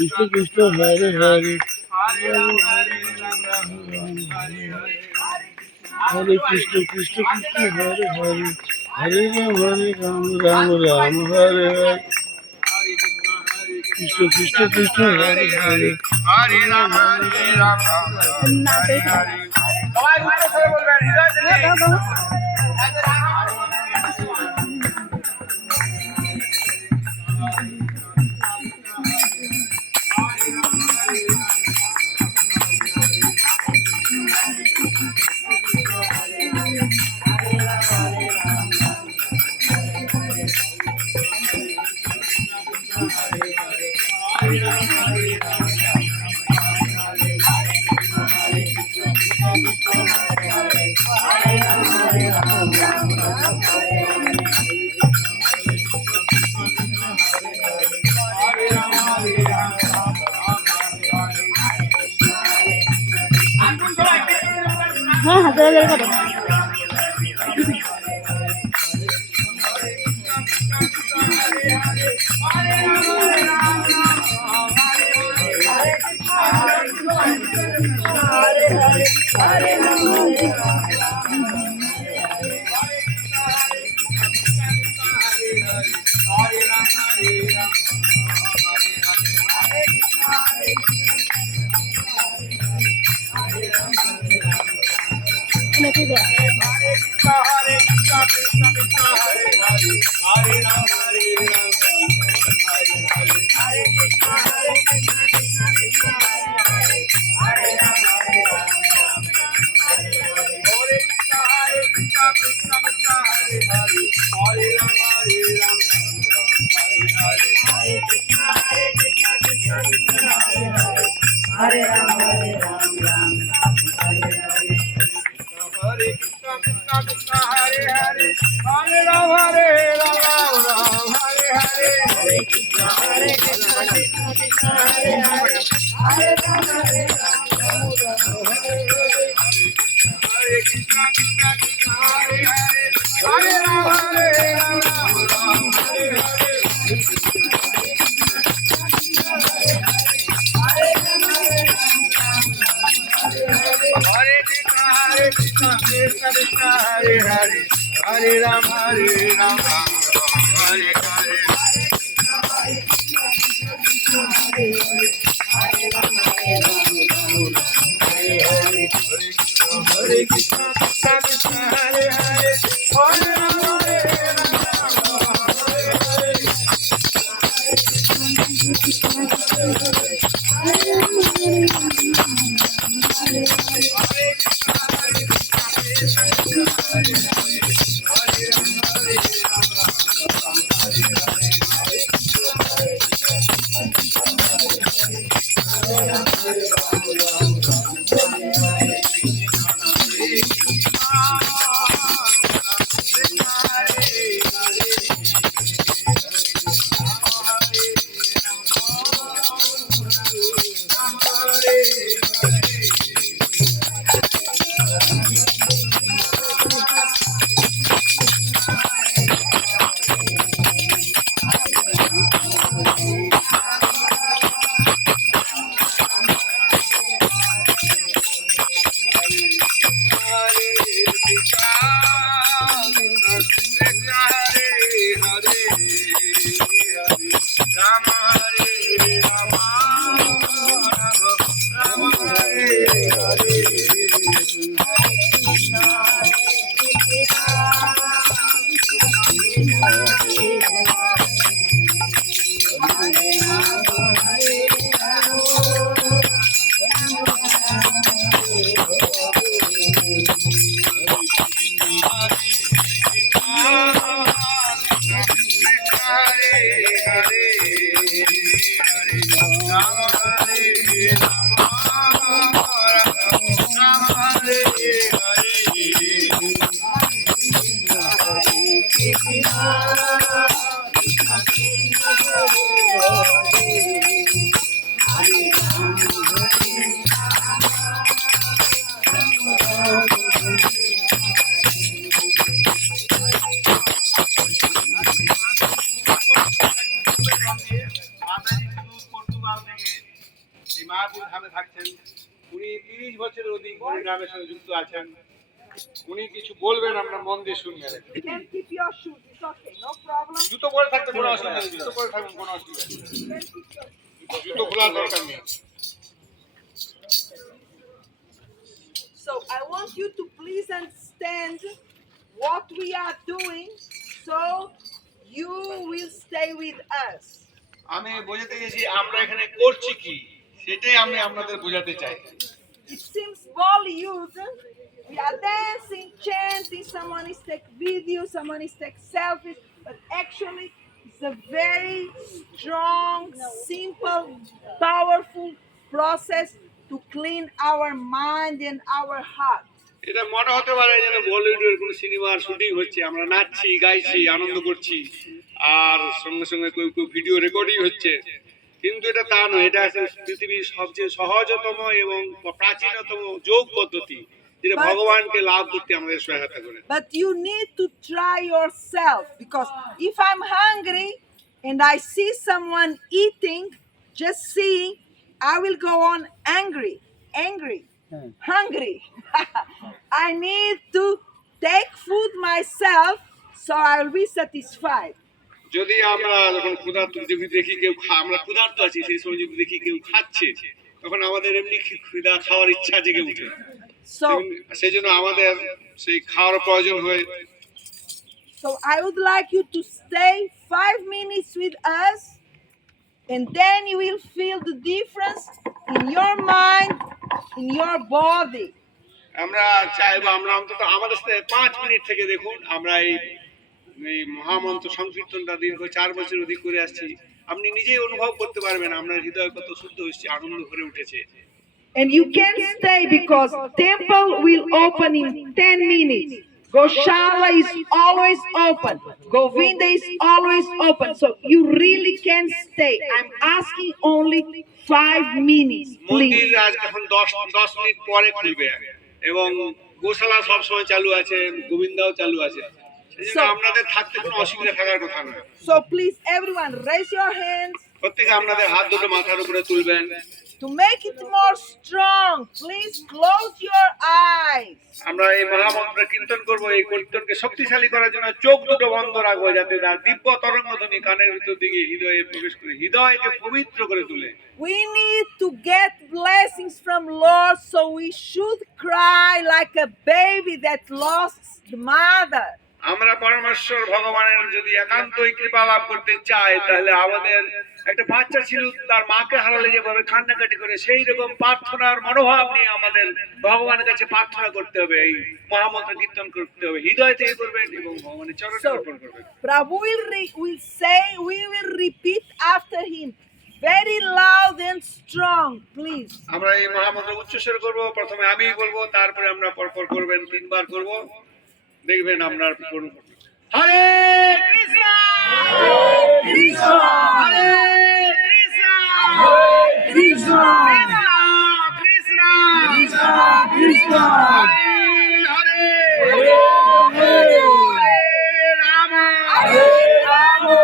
Krishna Krishna Hare Hare Hare Krishna Krishna Krishna Hare Hare Hare Ram Ram Ram Hare Hare Krishna Krishna Krishna Hare Hare Hare Ram Hare Hare हाँ हाँ चलो करो Hare Ram Hare Ram Hare Hare Hare Krishna Krishna Krishna Hare Hare Hare Ram Hare Mahathir ধামে থাকছেন, উনি 30 বছরের অধিক হরিনামের সঙ্গে যুক্ত আছেন। উনি কিছু বলবেন, আমরা মন দিয়ে শুনবেন। You can keep your shoes. It's okay. No problem. জুতো পরে থাকতে কোনো অসুবিধা নেই, জুতো পরে থাকুন, কোনো অসুবিধা নেই, You can keep your shoes. জুতো খোলার দরকার নেই। So I want you to please understand what we are doing, so you will stay with us. আমি বোঝাতে গেছি আমরা এখানে করছি কি, সেটাই আমি আপনাদের বোঝাতে চাই। It seems volume. We are dancing, chanting. Someone is taking video, someone is taking selfies, but actually, it's a very strong, simple, powerful process to clean our mind and our heart. এটা মনে হতে পারে যেন বলিউডের কোনো সিনেমার শুটিং হচ্ছে, আমরা নাচছি, গাইছি, আনন্দ করছি, আর সঙ্গে সঙ্গে কেউ কেউ ভিডিও রেকর্ডিং হচ্ছে, কিন্তু এটা তা নয়। এটা আছে পৃথিবীর সবচেয়ে সহজতম এবং প্রাচীনতম যোগ পদ্ধতি, যেটা ভগবানকে লাভ করতে আমাদের সহায়তা করে। But you need to try yourself, because if I'm hungry and I see someone eating, just seeing, I will go on angry, hungry. I need to take food myself so I will be satisfied. যদি আমরা যখন ক্ষুধার্ত যদি দেখি কেউ আমরা ক্ষুধার্ত আছি, সেই সময় যদি দেখি কেউ খাচ্ছে, তখন আমাদের এমনি ক্ষুধা খাওয়ার ইচ্ছা জেগে উঠে। So, সেই জন্য আমাদের সেই খাওয়ার প্রয়োজন হয়। so I would like you to stay 5 minutes with us, and then you will feel the difference in your mind, in your body. আমরা চাইবো আমরা অন্তত আমাদের সাথে 5 মিনিট থেকে দেখুন। আমরা এই মহামন্ত্র সংকীর্তনটা দীর্ঘ 4 বছর অধিক করে আসছি। আপনি নিজেই অনুভব করতে পারবেন আপনার হৃদয় কত শুদ্ধ হচ্ছে, আনন্দ ভরে উঠেছে। And you can stay because temple will open in 10 minutes. Goshala is always open. Govinda is always open. So you really can stay. I'm asking only 5 minutes, মন্দির please. আজ এখন 10 মিনিট পরে খুলবে, এবং গোশালা সব সময় চালু আছে, গোবিন্দাও চালু আছে। সেজন্য আপনাদের থাকতে কোনো অসুবিধা থাকার কথা নয়। So please, everyone, raise your hands. প্রত্যেকে আপনাদের হাত দুটো মাথার উপরে তুলবেন। To make it more strong, please close your eyes. আমরা এই মহামন্ত্র কীর্তন করব, এই কীর্তনকে শক্তিশালী করার জন্য চোখ দুটো বন্ধ রাখবো, যাতে তার দিব্য তরঙ্গধ্বনি কানের ভিতর দিকে হৃদয়ে প্রবেশ করে হৃদয়কে পবিত্র করে তোলে। We need to get blessings from Lord, so we should cry like a baby that lost the mother. আমরা পরমেশ্বর ভগবানের যদি একান্তই কৃপা লাভ করতে চাই, তাহলে আমাদের একটা বাচ্চা ছিল, তার মাকে হারালে যেভাবে কান্নাকাটি করে, সেই রকম প্রার্থনার মনোভাব নিয়ে আমাদের ভগবানের কাছে প্রার্থনা করতে হবে, এই মহামন্ত্র কীর্তন করতে হবে, হৃদয় থেকে করবেন এবং ভগবানের চরণে অর্পণ করবেন। Prabhu will say, we will repeat after him, very loud and strong, please. আমরা এই মহামন্ত্র উচ্চস্বর করব, প্রথমে আমি বলবো, তারপরে আমরা পরপর করবেন, 3 বার করব, দেখবেন আপনার হরে কৃষ্ণ Krishna, হরে কৃষ্ণ Krishna, কৃষ্ণ Krishna, হরে হরে Hare হরে Ram Hare Rama,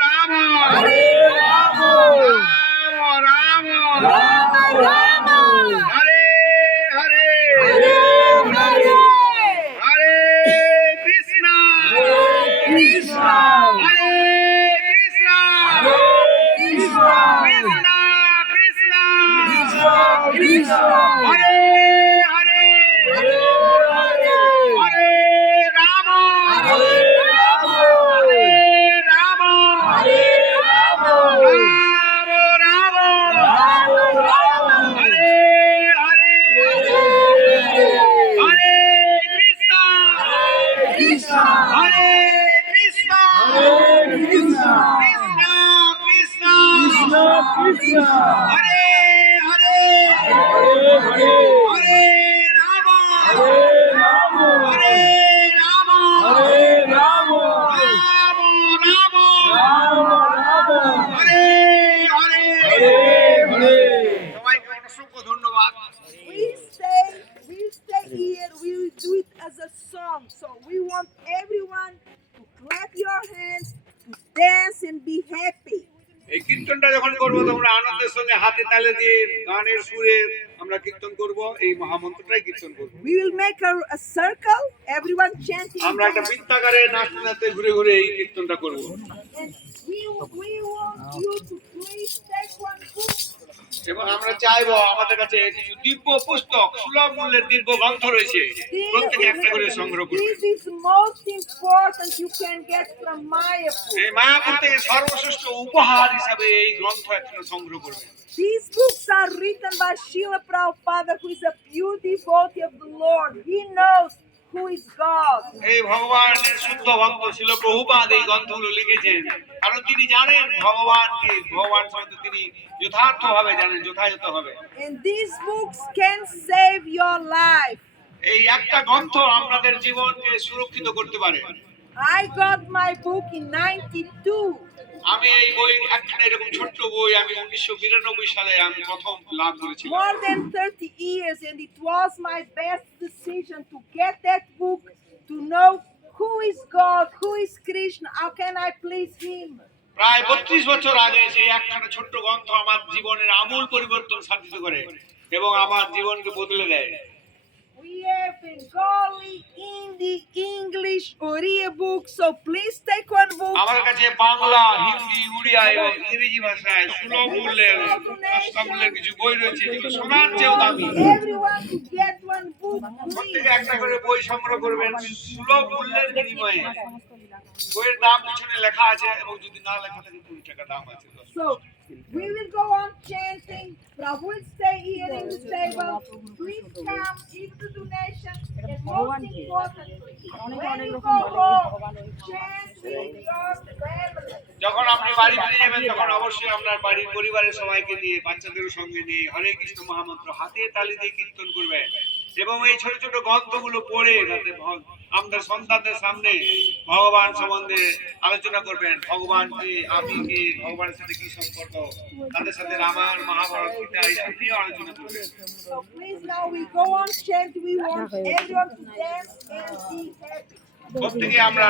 Ram Hare Rama, Ram Rama Rama, Hare Hare Hare Hare, হরে কৃষ্ণ Krishna, হরে কৃষ্ণ Krishna, কৃষ্ণ কৃষ্ণ Krishna, হরে হরে Hare Hare, হরে রাম Hare Rama, হরে Ram Hare Rama, Ram Ram Rama Rama, Hare হরে হরে কৃষ্ণ Krishna, হরে কৃষ্ণ Krishna, কৃষ্ণ কৃষ্ণ Krishna, হরে হরে Hare হরে রাম Rama, হরে রাম Hare Rama, রাম রাম Rama, হরে হরে Hare. সবাইকে অসংখ্য ধন্যবাদ। We stay here. We will do it as a song. So we want everyone to clap your hands, to dance and be happy. এই কীর্তন কীর্তনটা যখন করবো তোমরা আনন্দের সঙ্গে হাতে তালে দিয়ে গানের সুরে আমরা কীর্তন করব, এই মহামন্ত্রটাই কীর্তন করব। We will make a circle, everyone chanting. আমরা একটা বৃত্তাকারে নাচতে নাচতে ঘুরে ঘুরে এই কীর্তনটা করব। And we want you to please take one book. এবং আমরা চাইবো আমাদের কাছে কিছু দিব্য পুস্তক, সুলভ মূল্যের দিব্য গ্রন্থ রয়েছে, প্রত্যেকে একটা করে সংগ্রহ করবে। This is most important you can get from Mayapur. এই মায়াপুর থেকে সর্বশ্রেষ্ঠ উপহার হিসাবে এই গ্রন্থ একটা সংগ্রহ করবে। These books are written by Srila Prabhupada, who is a pure devotee of the Lord. He knows who is God. এই ভগবানের শুদ্ধ ভক্ত ছিল প্রভুপাদ এই গ্রন্থগুলো লিখেছেন, কারণ তিনি জানেন ভগবানকে, ভগবান সম্বন্ধে তিনি যথার্থভাবে জানেন, যথাযথভাবে। And these books can save your life. এই একটা গ্রন্থ আমাদের জীবনকে সুরক্ষিত করতে পারে। I got my book in 92. আমি এই বই, একখানা এরকম ছোট্ট বই আমি 1992 সালে আমি প্রথম লাভ করেছিলাম। More than 30 years, and it was my best decision to get that book, to know who is God, who is Krishna, how can I please Him. প্রায় 32 বছর আগে সেই একখানা ছোট্ট গ্রন্থ আমার জীবনের আমূল পরিবর্তন সাধিত করে এবং আমার জীবনকে বদলে দেয়। We have Bengali, Hindi, English, Oriya books, so please take one book. আমার কাছে বাংলা, হিন্দি, উড়িয়া এবং ইংরেজি ভাষায় সুলভ মূল্যের, সস্তা মূল্যের কিছু বই রয়েছে যেগুলো সোনার চেয়েও দামি। Everyone to get one book, প্রত্যেকে please. একটা করে বই সংগ্রহ করবেন সুলভ মূল্যের বিনিময়ে। বইয়ের দাম পিছনে লেখা আছে এবং যদি না লেখা থাকে 20 টাকা দাম আছে। So we will go on chanting. Prabhu will stay here in the table. Please come, give the donation. And most importantly, when you go home, chant with your family. যখন আপনি বাড়ি ফিরে যাবেন তখন অবশ্যই আপনার বাড়ির পরিবারের সবাইকে নিয়ে, বাচ্চাদের সঙ্গে নিয়ে হরে কৃষ্ণ মহামন্ত্র হাতে তালি দিয়ে কীর্তন করবেন এবং এই ছোট ছোট গ্রন্থগুলো পড়ে যাতে আমাদের সন্তানদের সামনে ভগবান সম্বন্ধে আলোচনা করবেন। ভগবান কে, আমি কে, ভগবানের সাথে কি সম্পর্ক, তাদের সাথে রামায়ণ, মহাভারত, গীতা এইসব নিয়ে আলোচনা করবেন। So please now we go on chant. We want everyone to dance and be happy. প্রত্যেকে আমরা